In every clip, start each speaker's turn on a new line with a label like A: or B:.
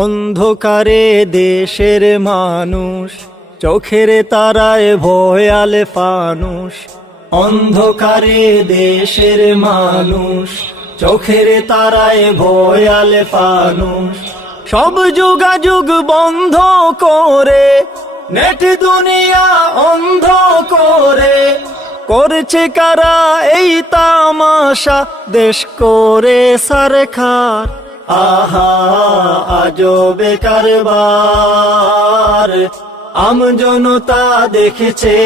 A: অন্ধকারে দেশের মানুষ, চোখের তারায় ভয়ালে ফানুষ। অন্ধকারে দেশের মানুষ, চোখের তারায় ভয়ালে ফানুষ। সব যোগাযোগ বন্ধ করে, নেট দুনিয়া অন্ধ করে। করছে কারা এই তামাশা, দেশ করে সরকার। আহা আজো বেকার বার। আম জনতা দেখেছে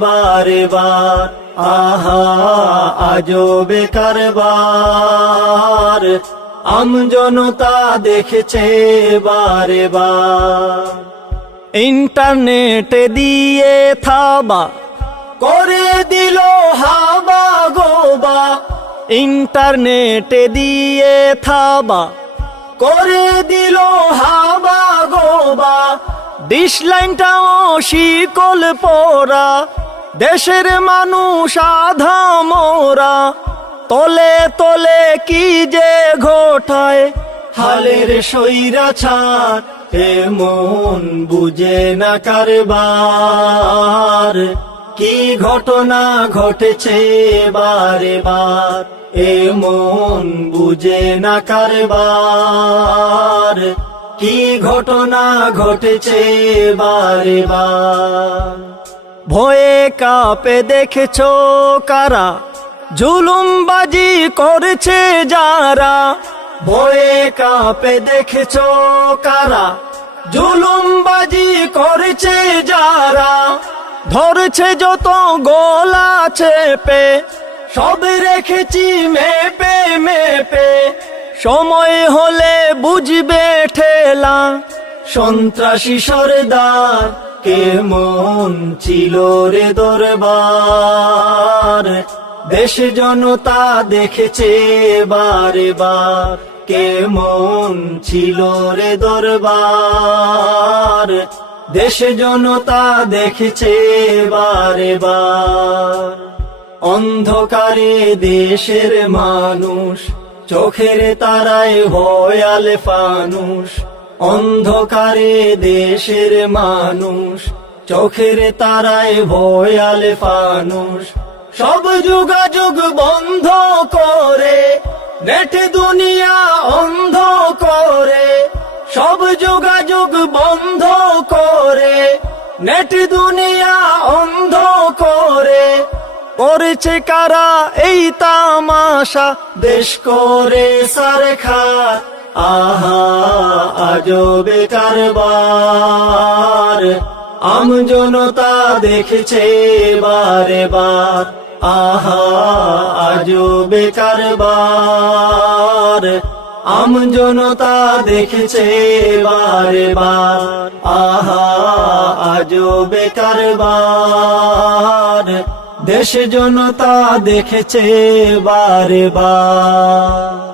A: বারে বার। আহা আজো বেকার বার। আম জনতা দেখেছে বার। ইন্টারনেট দিয়ে থাবা, করে দিল হাবা গোবা। ইন্টারনেট দিয়ে থাবা করে দিল হাবা গোবা। ডিশ লাইনটাও শিকল পোরা দেশের মানুষ আধা মোরা। তলে তলে কি যে ঘটায়। হালের সইরা ছাড় এমন বুঝে না কারবার। কি ঘটনা ঘটেছে বারে বার? এমন বুঝে না কারবার। কি ঘটনা ঘটেছে বারে বার? ভয়ে কাপে দেখেছ কারা? জুলুমবাজি করেছে যারা? ভয়ে কাপে দেখেছ কারা? জুলুমবাজি করেছে যারা? ধরেছে যত গোলা চেপে সব রেখেছি মেপে মেপে। সময় হলে বুঝবে ঠেলা, সন্ত্রাসী সরদার কেমন ছিল রে দরবার? দেশ জনতা দেখেছে বারে বার কেমন ছিল রে দরবার? দেশ জনতা দেখেছে বারে বার। অন্ধকারে দেশের মানুষ, চোখের তারায় ভয়াল ফানুষ। অন্ধকারে দেশের মানুষ, চোখের তারায় ভয়াল ফানুষ। সব যোগাযোগ বন্ধ করে, নেট দুনিয়া অন্ধ করে। সব যোগাযোগ বন্ধ নেট দুনিয়া অন্ধ করে, করেছে কারা এই তামাশা? দেশ করে সরকার আহা আজো বেকার আম জনতা দেখেছে বারে বার, আহা আজো বেকার আম জনতা দেখেছে বারে বার, আহা আজো বেকার দেশ জনতা দেখেছে বারে বার।